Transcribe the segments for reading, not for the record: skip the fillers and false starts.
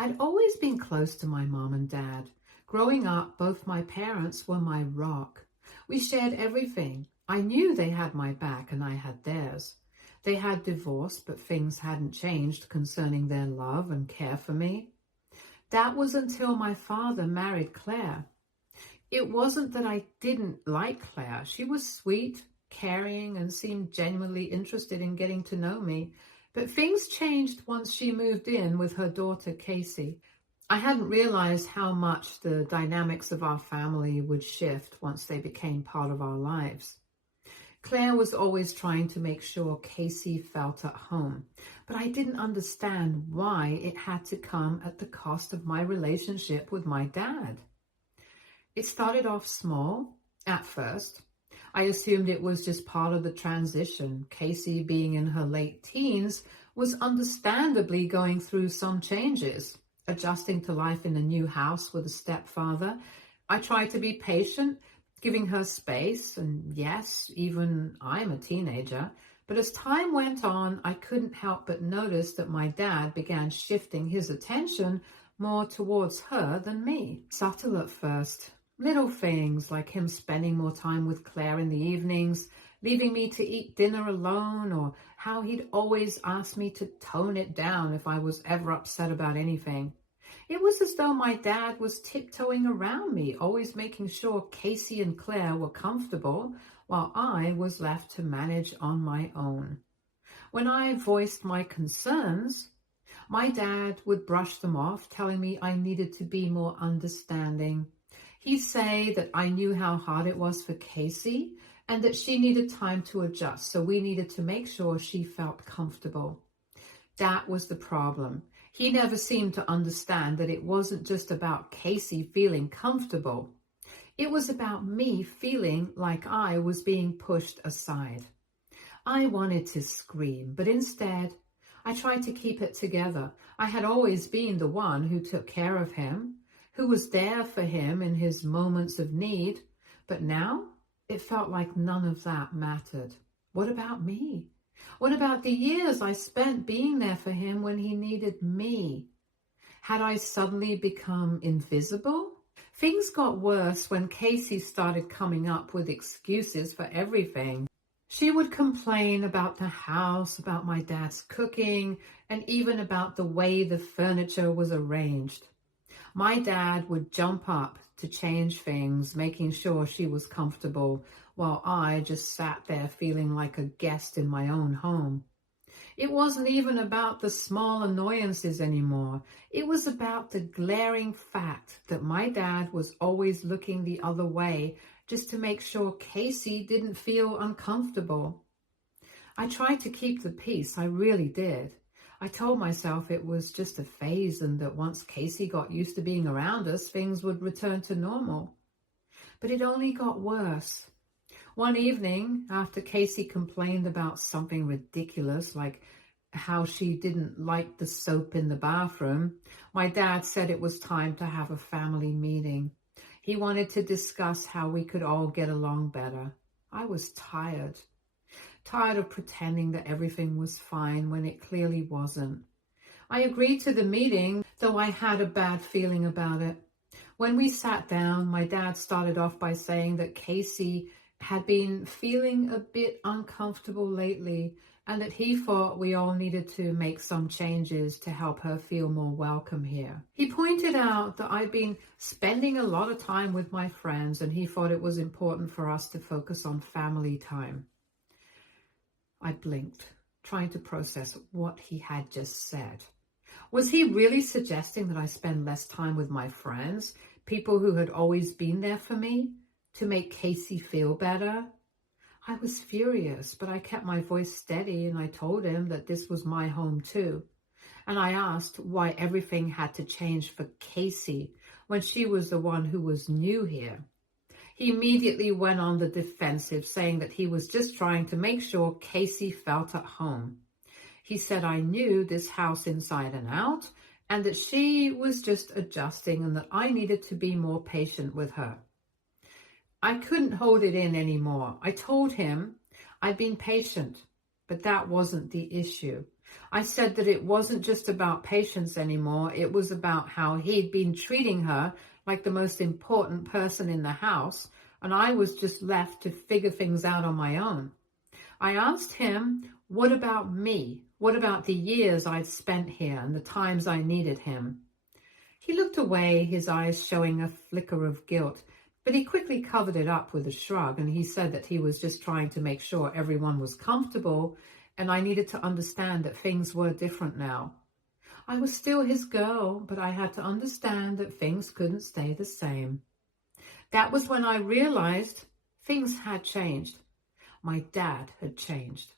I'd always been close to my mom and dad. Growing up, both my parents were my rock. We shared everything. I knew they had my back and I had theirs. They had divorced, but things hadn't changed concerning their love and care for me. That was until my father married Claire. It wasn't that I didn't like Claire. She was sweet, caring, and seemed genuinely interested in getting to know me. But things changed once she moved in with her daughter, Casey. I hadn't realized how much the dynamics of our family would shift once they became part of our lives. Claire was always trying to make sure Casey felt at home, but I didn't understand why it had to come at the cost of my relationship with my dad. It started off small at first. I assumed it was just part of the transition. Casey, being in her late teens, was understandably going through some changes, adjusting to life in a new house with a stepfather. I tried to be patient, giving her space, and yes, even I'm a teenager. But as time went on, I couldn't help but notice that my dad began shifting his attention more towards her than me. Subtle at first. Little things like him spending more time with Claire in the evenings, leaving me to eat dinner alone, or how he'd always ask me to tone it down if I was ever upset about anything. It was as though my dad was tiptoeing around me, always making sure Casey and Claire were comfortable, while I was left to manage on my own. When I voiced my concerns, my dad would brush them off, telling me I needed to be more understanding. He'd say that I knew how hard it was for Casey and that she needed time to adjust, so we needed to make sure she felt comfortable. That was the problem. He never seemed to understand that it wasn't just about Casey feeling comfortable. It was about me feeling like I was being pushed aside. I wanted to scream, but instead, I tried to keep it together. I had always been the one who took care of him, who was there for him in his moments of need, but now it felt like none of that mattered. What about me? What about the years I spent being there for him when he needed me? Had I suddenly become invisible? Things got worse when Casey started coming up with excuses for everything. She would complain about the house, about my dad's cooking, and even about the way the furniture was arranged. My dad would jump up to change things, making sure she was comfortable, while I just sat there feeling like a guest in my own home. It wasn't even about the small annoyances anymore. It was about the glaring fact that my dad was always looking the other way just to make sure Casey didn't feel uncomfortable. I tried to keep the peace, I really did. I told myself it was just a phase and that once Casey got used to being around us, things would return to normal. But it only got worse. One evening, after Casey complained about something ridiculous, like how she didn't like the soap in the bathroom, my dad said it was time to have a family meeting. He wanted to discuss how we could all get along better. I was tired of pretending that everything was fine when it clearly wasn't. I agreed to the meeting, though I had a bad feeling about it. When we sat down, my dad started off by saying that Casey had been feeling a bit uncomfortable lately and that he thought we all needed to make some changes to help her feel more welcome here. He pointed out that I'd been spending a lot of time with my friends and he thought it was important for us to focus on family time. I blinked, trying to process what he had just said. Was he really suggesting that I spend less time with my friends, people who had always been there for me, to make Casey feel better? I was furious, but I kept my voice steady and I told him that this was my home too. And I asked why everything had to change for Casey when she was the one who was new here. He immediately went on the defensive, saying that he was just trying to make sure Casey felt at home. He said I knew this house inside and out, and that she was just adjusting and that I needed to be more patient with her. I couldn't hold it in anymore. I told him I'd been patient, but that wasn't the issue. I said that it wasn't just about patience anymore. It was about how he'd been treating her like the most important person in the house, and I was just left to figure things out on my own. I asked him, what about me? What about the years I'd spent here and the times I needed him? He looked away, his eyes showing a flicker of guilt, but he quickly covered it up with a shrug, and he said that he was just trying to make sure everyone was comfortable, and I needed to understand that things were different now. I was still his girl, but I had to understand that things couldn't stay the same. That was when I realized things had changed. My dad had changed.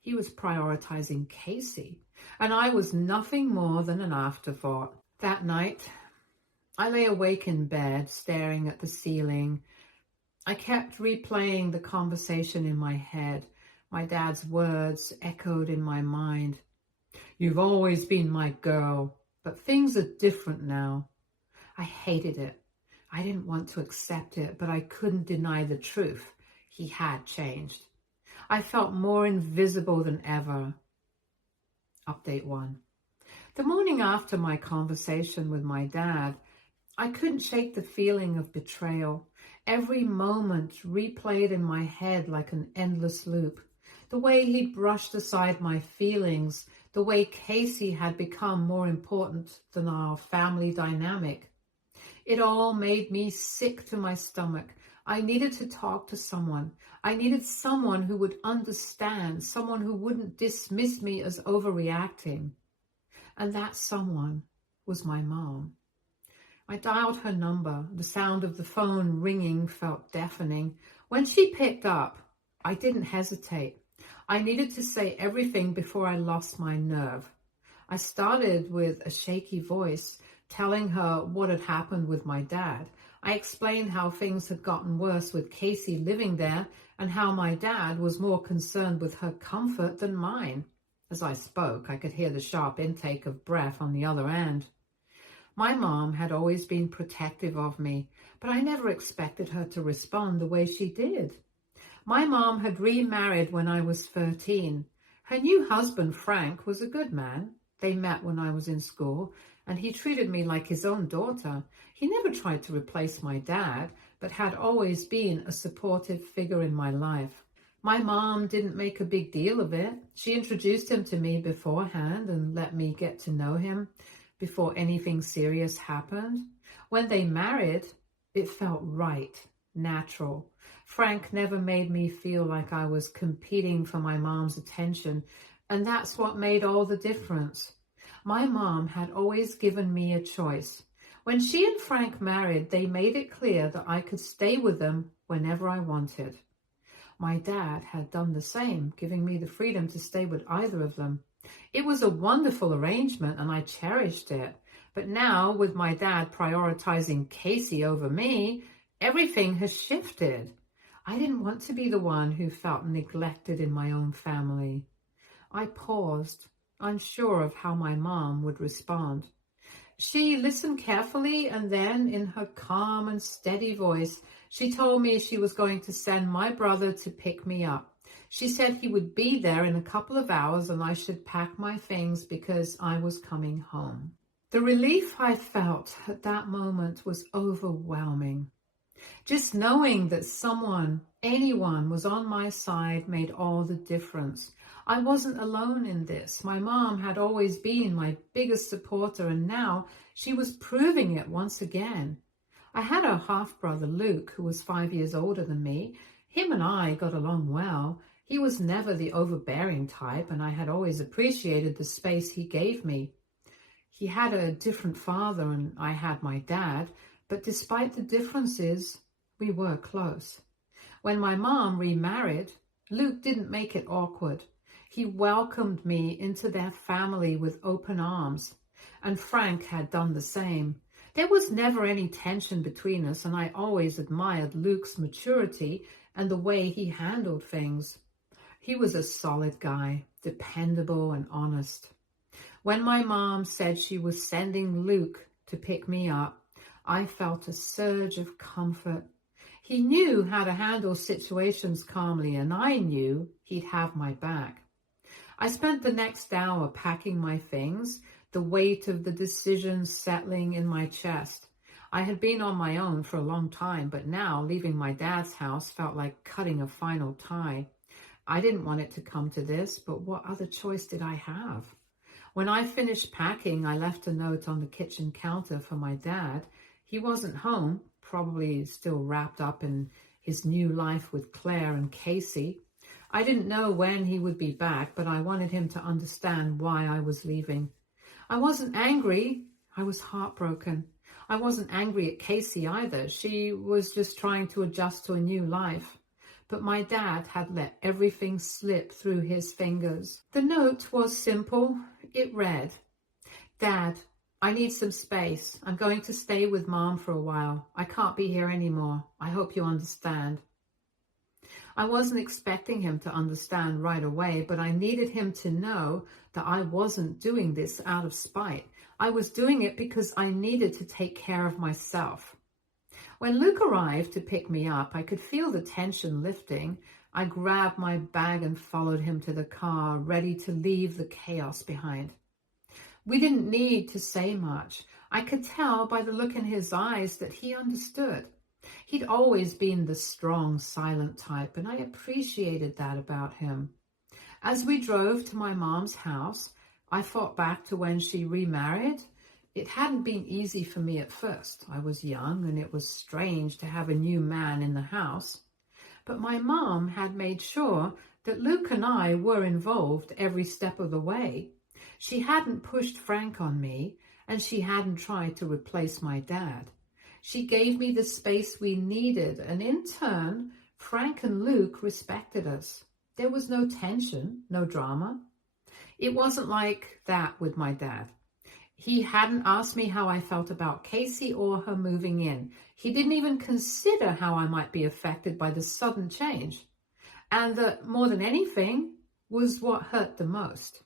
He was prioritizing Casey, and I was nothing more than an afterthought. That night, I lay awake in bed, staring at the ceiling. I kept replaying the conversation in my head. My dad's words echoed in my mind. You've always been my girl, but things are different now. I hated it. I didn't want to accept it, but I couldn't deny the truth. He had changed. I felt more invisible than ever. Update 1. The morning after my conversation with my dad, I couldn't shake the feeling of betrayal. Every moment replayed in my head like an endless loop. The way he brushed aside my feelings, the way Casey had become more important than our family dynamic. It all made me sick to my stomach. I needed to talk to someone. I needed someone who would understand, someone who wouldn't dismiss me as overreacting. And that someone was my mom. I dialed her number. The sound of the phone ringing felt deafening. When she picked up, I didn't hesitate. I needed to say everything before I lost my nerve. I started with a shaky voice, telling her what had happened with my dad. I explained how things had gotten worse with Casey living there and how my dad was more concerned with her comfort than mine. As I spoke, I could hear the sharp intake of breath on the other end. My mom had always been protective of me, but I never expected her to respond the way she did. My mom had remarried when I was 13. Her new husband, Frank, was a good man. They met when I was in school, and he treated me like his own daughter. He never tried to replace my dad, but had always been a supportive figure in my life. My mom didn't make a big deal of it. She introduced him to me beforehand and let me get to know him before anything serious happened. When they married, it felt right, natural. Frank never made me feel like I was competing for my mom's attention, and that's what made all the difference. My mom had always given me a choice. When she and Frank married, they made it clear that I could stay with them whenever I wanted. My dad had done the same, giving me the freedom to stay with either of them. It was a wonderful arrangement, and I cherished it. But now, with my dad prioritizing Casey over me, everything has shifted. I didn't want to be the one who felt neglected in my own family. I paused, unsure of how my mom would respond. She listened carefully, and then, in her calm and steady voice, she told me she was going to send my brother to pick me up. She said he would be there in a couple of hours and I should pack my things because I was coming home. The relief I felt at that moment was overwhelming. Just knowing that someone, anyone, was on my side made all the difference. I wasn't alone in this. My mom had always been my biggest supporter, and now she was proving it once again. I had a half-brother, Luke, who was 5 years older than me. Him and I got along well. He was never the overbearing type, and I had always appreciated the space he gave me. He had a different father, and I had my dad, but despite the differences, we were close. When my mom remarried, Luke didn't make it awkward. He welcomed me into their family with open arms, and Frank had done the same. There was never any tension between us, and I always admired Luke's maturity and the way he handled things. He was a solid guy, dependable and honest. When my mom said she was sending Luke to pick me up, I felt a surge of comfort. He knew how to handle situations calmly, and I knew he'd have my back. I spent the next hour packing my things, the weight of the decision settling in my chest. I had been on my own for a long time, but now leaving my dad's house felt like cutting a final tie. I didn't want it to come to this, but what other choice did I have? When I finished packing, I left a note on the kitchen counter for my dad. He wasn't home, probably still wrapped up in his new life with Claire and Casey. I didn't know when he would be back, but I wanted him to understand why I was leaving. I wasn't angry. I was heartbroken. I wasn't angry at Casey either. She was just trying to adjust to a new life. But my dad had let everything slip through his fingers. The note was simple. It read, "Dad, I need some space. I'm going to stay with Mom for a while. I can't be here anymore. I hope you understand." I wasn't expecting him to understand right away, but I needed him to know that I wasn't doing this out of spite. I was doing it because I needed to take care of myself. When Luke arrived to pick me up, I could feel the tension lifting. I grabbed my bag and followed him to the car, ready to leave the chaos behind. We didn't need to say much. I could tell by the look in his eyes that he understood. He'd always been the strong, silent type, and I appreciated that about him. As we drove to my mom's house, I thought back to when she remarried. It hadn't been easy for me at first. I was young, and it was strange to have a new man in the house. But my mom had made sure that Luke and I were involved every step of the way. She hadn't pushed Frank on me, and she hadn't tried to replace my dad. She gave me the space we needed, and in turn, Frank and Luke respected us. There was no tension, no drama. It wasn't like that with my dad. He hadn't asked me how I felt about Casey or her moving in. He didn't even consider how I might be affected by the sudden change. And that, more than anything, was what hurt the most.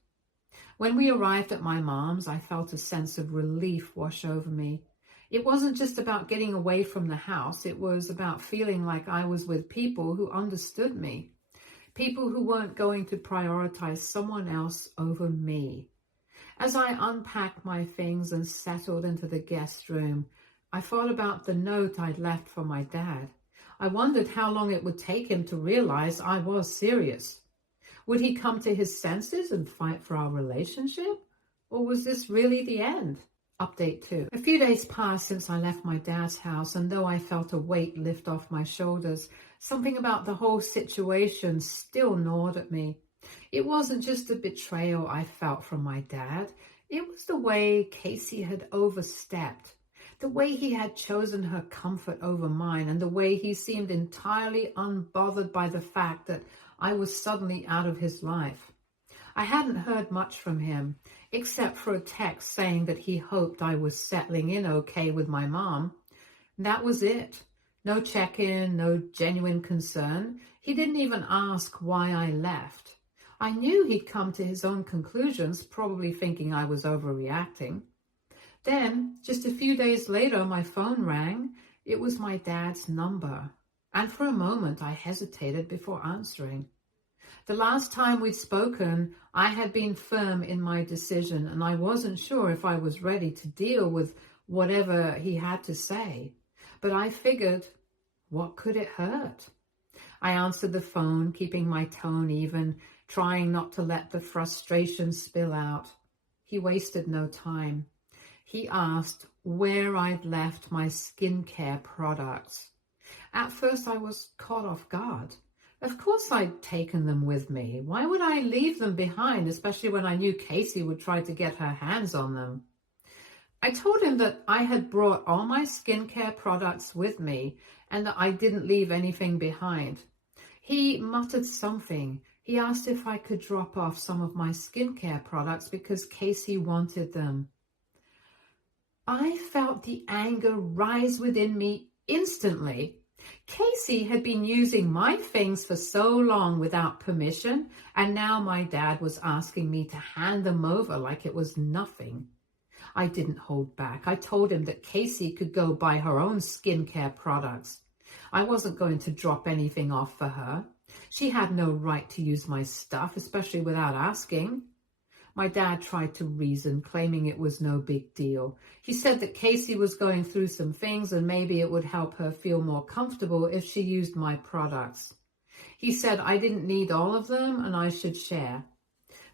When we arrived at my mom's, I felt a sense of relief wash over me. It wasn't just about getting away from the house. It was about feeling like I was with people who understood me. People who weren't going to prioritize someone else over me. As I unpacked my things and settled into the guest room, I thought about the note I'd left for my dad. I wondered how long it would take him to realize I was serious. Would he come to his senses and fight for our relationship? Or was this really the end? Update 2. A few days passed since I left my dad's house, and though I felt a weight lift off my shoulders, something about the whole situation still gnawed at me. It wasn't just the betrayal I felt from my dad. It was the way Casey had overstepped, the way he had chosen her comfort over mine, and the way he seemed entirely unbothered by the fact that I was suddenly out of his life. I hadn't heard much from him, except for a text saying that he hoped I was settling in okay with my mom. That was it. No check-in, no genuine concern. He didn't even ask why I left. I knew he'd come to his own conclusions, probably thinking I was overreacting. Then, just a few days later, my phone rang. It was my dad's number. And for a moment, I hesitated before answering. The last time we'd spoken, I had been firm in my decision, and I wasn't sure if I was ready to deal with whatever he had to say. But I figured, what could it hurt? I answered the phone, keeping my tone even, trying not to let the frustration spill out. He wasted no time. He asked where I'd left my skincare products. At first, I was caught off guard. Of course I'd taken them with me. Why would I leave them behind, especially when I knew Casey would try to get her hands on them? I told him that I had brought all my skincare products with me and that I didn't leave anything behind. He muttered something. He asked if I could drop off some of my skincare products because Casey wanted them. I felt the anger rise within me instantly. Casey had been using my things for so long without permission, and now my dad was asking me to hand them over like it was nothing. I didn't hold back. I told him that Casey could go buy her own skincare products. I wasn't going to drop anything off for her. She had no right to use my stuff, especially without asking. My dad tried to reason, claiming it was no big deal. He said that Casey was going through some things and maybe it would help her feel more comfortable if she used my products. He said I didn't need all of them and I should share.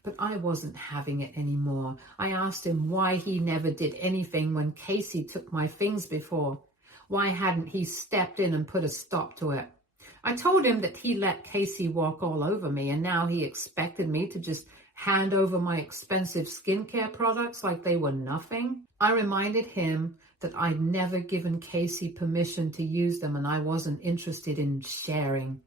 But I wasn't having it anymore. I asked him why he never did anything when Casey took my things before. Why hadn't he stepped in and put a stop to it? I told him that he let Casey walk all over me and now he expected me to just hand over my expensive skincare products like they were nothing. I reminded him that I'd never given Casey permission to use them and I wasn't interested in sharing.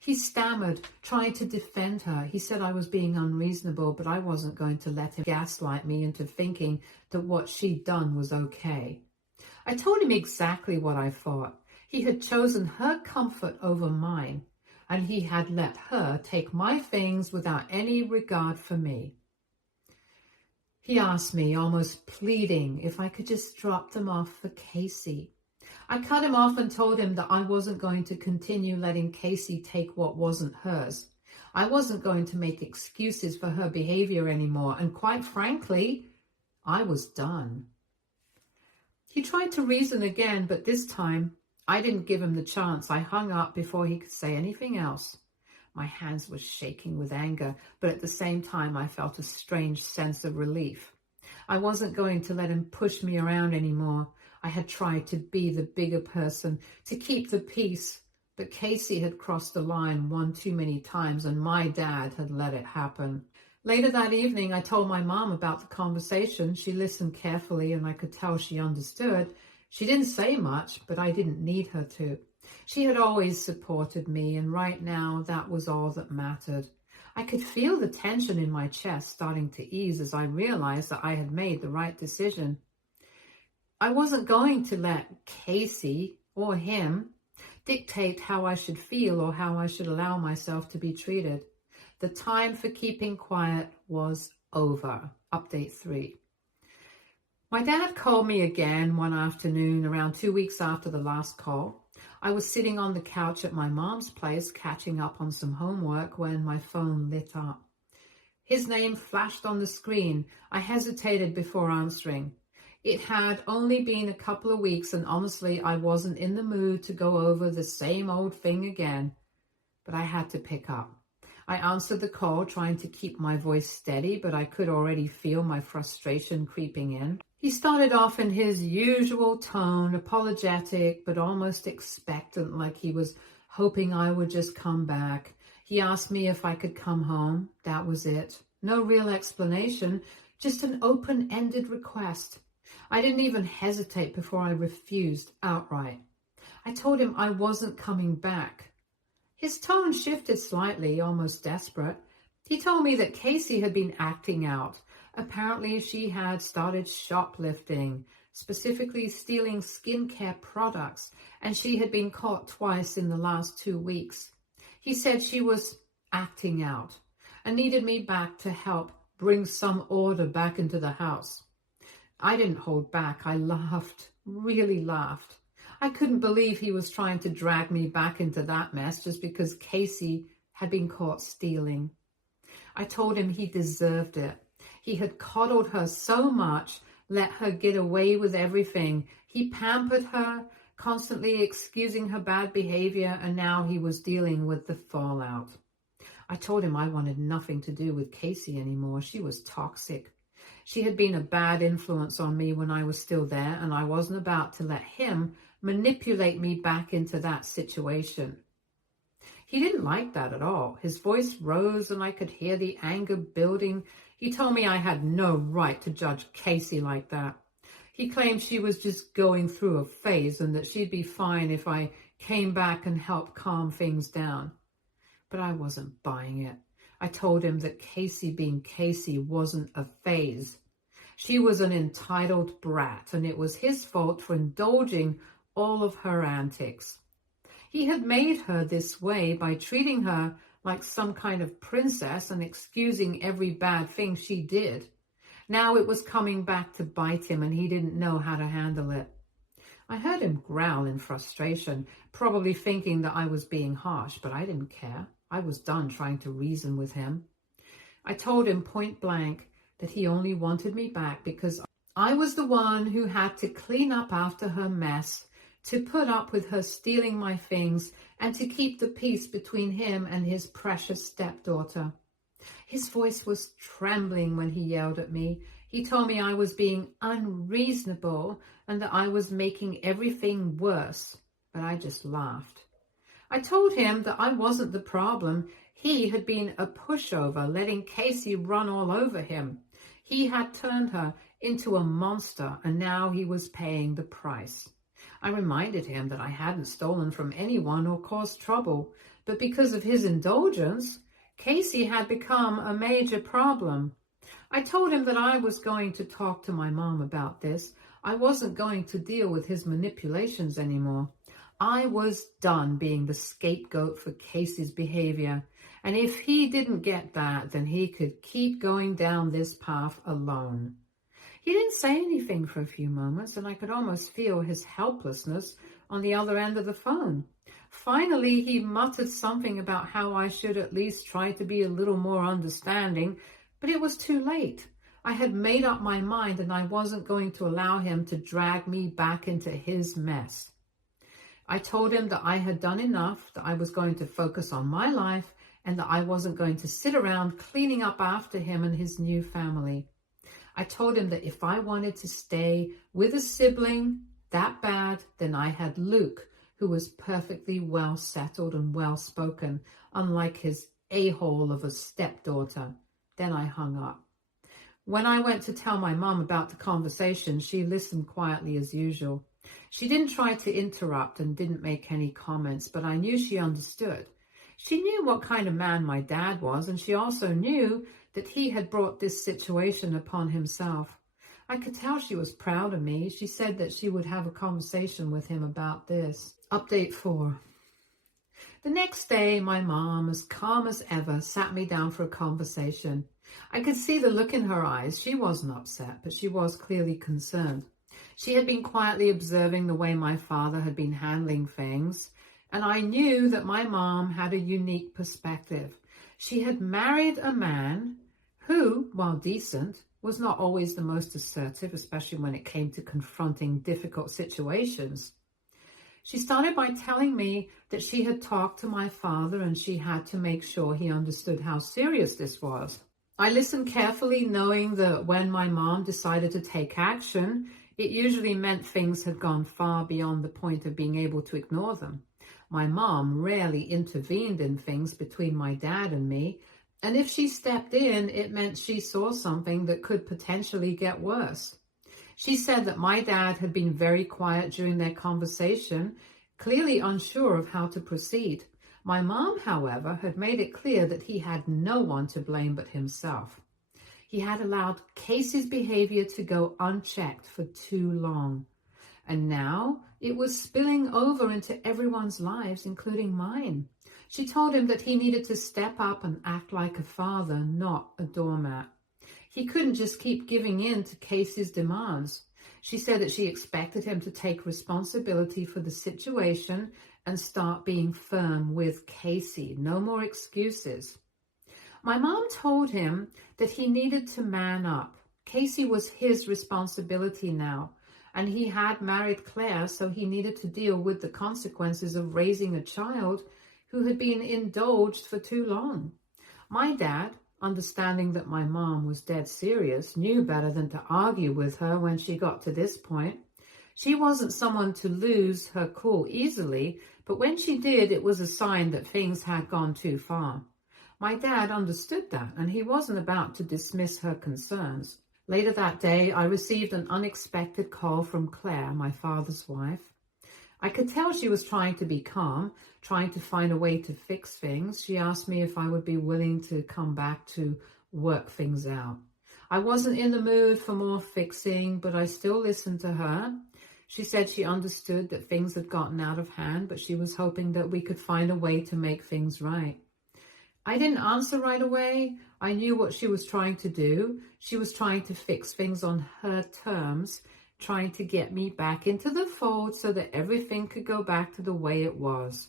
He stammered, trying to defend her. He said I was being unreasonable, but I wasn't going to let him gaslight me into thinking that what she'd done was okay. I told him exactly what I thought. He had chosen her comfort over mine, and he had let her take my things without any regard for me. He asked me, almost pleading, if I could just drop them off for Casey. I cut him off and told him that I wasn't going to continue letting Casey take what wasn't hers. I wasn't going to make excuses for her behavior anymore, and quite frankly, I was done. He tried to reason again, but this time, I didn't give him the chance. I hung up before he could say anything else. My hands were shaking with anger, but at the same time, I felt a strange sense of relief. I wasn't going to let him push me around anymore. I had tried to be the bigger person, to keep the peace, but Casey had crossed the line one too many times and my dad had let it happen. Later that evening, I told my mom about the conversation. She listened carefully and I could tell she understood. She didn't say much, but I didn't need her to. She had always supported me, and right now that was all that mattered. I could feel the tension in my chest starting to ease as I realized that I had made the right decision. I wasn't going to let Casey or him dictate how I should feel or how I should allow myself to be treated. The time for keeping quiet was over. Update 3. My dad called me again one afternoon around 2 weeks after the last call. I was sitting on the couch at my mom's place catching up on some homework when my phone lit up. His name flashed on the screen. I hesitated before answering. It had only been a couple of weeks and honestly I wasn't in the mood to go over the same old thing again. But I had to pick up. I answered the call trying to keep my voice steady, but I could already feel my frustration creeping in. He started off in his usual tone, apologetic, but almost expectant, like he was hoping I would just come back. He asked me if I could come home. That was it. No real explanation, just an open-ended request. I didn't even hesitate before I refused outright. I told him I wasn't coming back. His tone shifted slightly, almost desperate. He told me that Casey had been acting out. Apparently, she had started shoplifting, specifically stealing skincare products, and she had been caught twice in the last 2 weeks. He said she was acting out and needed me back to help bring some order back into the house. I didn't hold back. I laughed, really laughed. I couldn't believe he was trying to drag me back into that mess just because Casey had been caught stealing. I told him he deserved it. He had coddled her so much, let her get away with everything. He pampered her, constantly excusing her bad behavior, and now he was dealing with the fallout. I told him I wanted nothing to do with Casey anymore. She was toxic. She had been a bad influence on me when I was still there, and I wasn't about to let him manipulate me back into that situation. He didn't like that at all. His voice rose and I could hear the anger building. He told me I had no right to judge Casey like that. He claimed she was just going through a phase and that she'd be fine if I came back and helped calm things down. But I wasn't buying it. I told him that Casey being Casey wasn't a phase. She was an entitled brat, and it was his fault for indulging all of her antics. He had made her this way by treating her like some kind of princess and excusing every bad thing she did. Now it was coming back to bite him, and he didn't know how to handle it. I heard him growl in frustration, probably thinking that I was being harsh, but I didn't care. I was done trying to reason with him. I told him point blank that he only wanted me back because I was the one who had to clean up after her mess, to put up with her stealing my things, and to keep the peace between him and his precious stepdaughter. His voice was trembling when he yelled at me. He told me I was being unreasonable and that I was making everything worse, but I just laughed. I told him that I wasn't the problem. He had been a pushover, letting Casey run all over him. He had turned her into a monster, and now he was paying the price. I reminded him that I hadn't stolen from anyone or caused trouble, but because of his indulgence, Casey had become a major problem. I told him that I was going to talk to my mom about this. I wasn't going to deal with his manipulations anymore. I was done being the scapegoat for Casey's behavior, and if he didn't get that, then he could keep going down this path alone. He didn't say anything for a few moments, and I could almost feel his helplessness on the other end of the phone. Finally, he muttered something about how I should at least try to be a little more understanding, but it was too late. I had made up my mind, and I wasn't going to allow him to drag me back into his mess. I told him that I had done enough, that I was going to focus on my life, and that I wasn't going to sit around cleaning up after him and his new family. I told him that if I wanted to stay with a sibling that bad, then I had Luke, who was perfectly well settled and well spoken, unlike his a-hole of a stepdaughter. Then I hung up. When I went to tell my mom about the conversation, she listened quietly as usual. She didn't try to interrupt and didn't make any comments, but I knew she understood. She knew what kind of man my dad was, and she also knew that he had brought this situation upon himself. I could tell she was proud of me. She said that she would have a conversation with him about this. Update 4. The next day, my mom, as calm as ever, sat me down for a conversation. I could see the look in her eyes. She wasn't upset, but she was clearly concerned. She had been quietly observing the way my father had been handling things, and I knew that my mom had a unique perspective. She had married a man who, while decent, was not always the most assertive, especially when it came to confronting difficult situations. She started by telling me that she had talked to my father and she had to make sure he understood how serious this was. I listened carefully, knowing that when my mom decided to take action, it usually meant things had gone far beyond the point of being able to ignore them. My mom rarely intervened in things between my dad and me, and if she stepped in, it meant she saw something that could potentially get worse. She said that my dad had been very quiet during their conversation, clearly unsure of how to proceed. My mom, however, had made it clear that he had no one to blame but himself. He had allowed Casey's behavior to go unchecked for too long, and now it was spilling over into everyone's lives, including mine. She told him that he needed to step up and act like a father, not a doormat. He couldn't just keep giving in to Casey's demands. She said that she expected him to take responsibility for the situation and start being firm with Casey. No more excuses. My mom told him that he needed to man up. Casey was his responsibility now, and he had married Claire, so he needed to deal with the consequences of raising a child who had been indulged for too long. My dad, understanding that my mom was dead serious, knew better than to argue with her when she got to this point. She wasn't someone to lose her cool easily, but when she did, it was a sign that things had gone too far. My dad understood that, and he wasn't about to dismiss her concerns. Later that day, I received an unexpected call from Claire, my father's wife. I could tell she was trying to be calm, trying to find a way to fix things. She asked me if I would be willing to come back to work things out. I wasn't in the mood for more fixing, but I still listened to her. She said she understood that things had gotten out of hand, but she was hoping that we could find a way to make things right. I didn't answer right away. I knew what she was trying to do. She was trying to fix things on her terms, trying to get me back into the fold so that everything could go back to the way it was.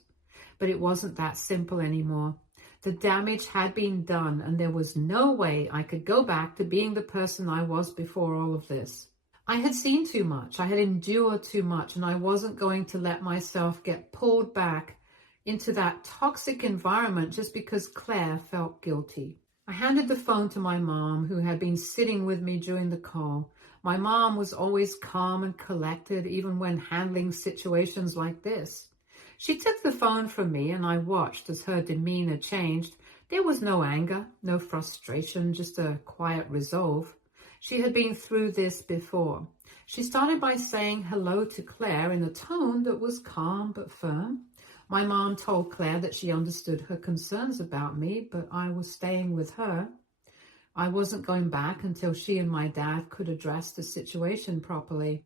But it wasn't that simple anymore. The damage had been done, and there was no way I could go back to being the person I was before all of this. I had seen too much, I had endured too much, and I wasn't going to let myself get pulled back into that toxic environment just because Claire felt guilty. I handed the phone to my mom, who had been sitting with me during the call. My mom was always calm and collected, even when handling situations like this. She took the phone from me, and I watched as her demeanor changed. There was no anger, no frustration, just a quiet resolve. She had been through this before. She started by saying hello to Claire in a tone that was calm but firm. My mom told Claire that she understood her concerns about me, but I was staying with her. I wasn't going back until she and my dad could address the situation properly.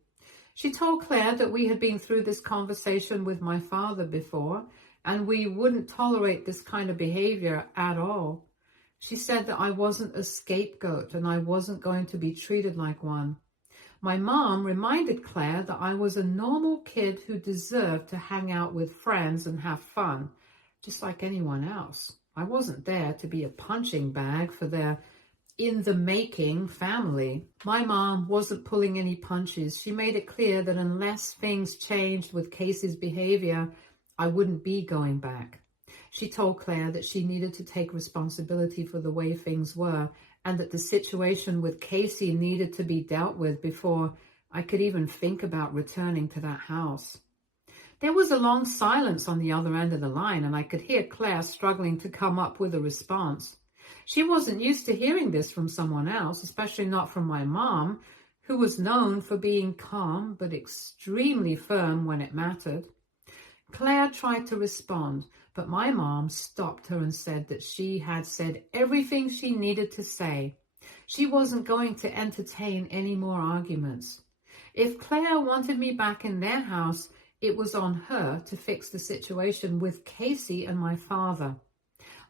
She told Claire that we had been through this conversation with my father before, and we wouldn't tolerate this kind of behavior at all. She said that I wasn't a scapegoat and I wasn't going to be treated like one. My mom reminded Claire that I was a normal kid who deserved to hang out with friends and have fun, just like anyone else. I wasn't there to be a punching bag for their in-the-making family. My mom wasn't pulling any punches. She made it clear that unless things changed with Casey's behavior, I wouldn't be going back. She told Claire that she needed to take responsibility for the way things were, and that the situation with Casey needed to be dealt with before I could even think about returning to that house. There was a long silence on the other end of the line, and I could hear Claire struggling to come up with a response. She wasn't used to hearing this from someone else, especially not from my mom, who was known for being calm but extremely firm when it mattered. Claire tried to respond, but my mom stopped her and said that she had said everything she needed to say. She wasn't going to entertain any more arguments. If Claire wanted me back in their house, it was on her to fix the situation with Casey and my father.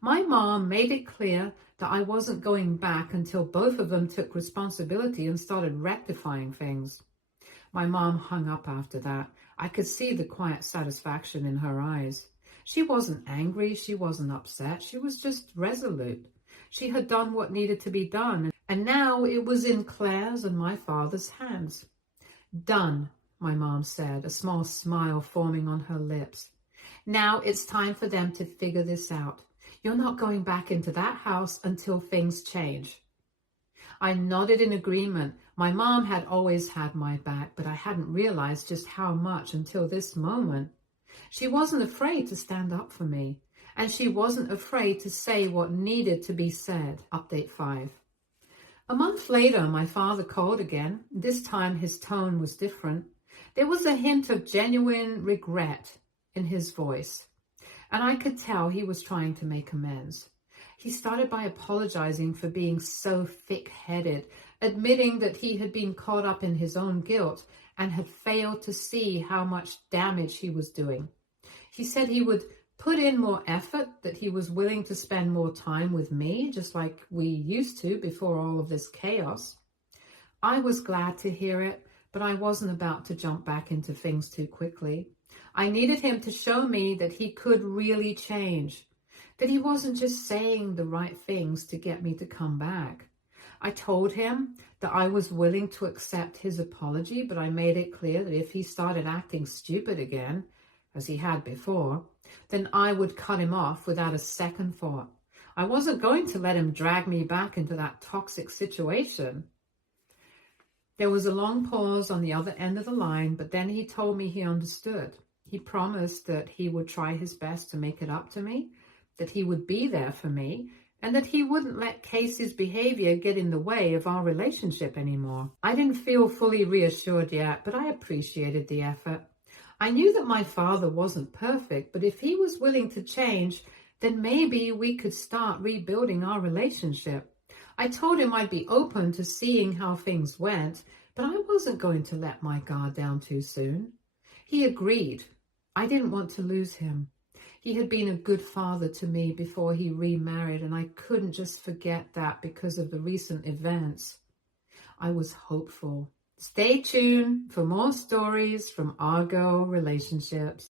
My mom made it clear that I wasn't going back until both of them took responsibility and started rectifying things. My mom hung up after that. I could see the quiet satisfaction in her eyes. She wasn't angry, she wasn't upset, she was just resolute. She had done what needed to be done, and now it was in Claire's and my father's hands. Done, my mom said, a small smile forming on her lips. Now it's time for them to figure this out. You're not going back into that house until things change. I nodded in agreement. My mom had always had my back, but I hadn't realized just how much until this moment. She wasn't afraid to stand up for me, and she wasn't afraid to say what needed to be said. Update 5. A month later, my father called again. This time his tone was different. There was a hint of genuine regret in his voice, and I could tell he was trying to make amends. He started by apologizing for being so thick-headed, admitting that he had been caught up in his own guilt and had failed to see how much damage he was doing. He said he would put in more effort, that he was willing to spend more time with me, just like we used to before all of this chaos. I was glad to hear it, but I wasn't about to jump back into things too quickly. I needed him to show me that he could really change, that he wasn't just saying the right things to get me to come back. I told him that I was willing to accept his apology, but I made it clear that if he started acting stupid again, as he had before, then I would cut him off without a second thought. I wasn't going to let him drag me back into that toxic situation. There was a long pause on the other end of the line, but then he told me he understood. He promised that he would try his best to make it up to me, that he would be there for me, and that he wouldn't let Casey's behavior get in the way of our relationship anymore. I didn't feel fully reassured yet, but I appreciated the effort. I knew that my father wasn't perfect, but if he was willing to change, then maybe we could start rebuilding our relationship. I told him I'd be open to seeing how things went, but I wasn't going to let my guard down too soon. He agreed. I didn't want to lose him. He had been a good father to me before he remarried, and I couldn't just forget that because of the recent events. I was hopeful. Stay tuned for more stories from our girl relationships.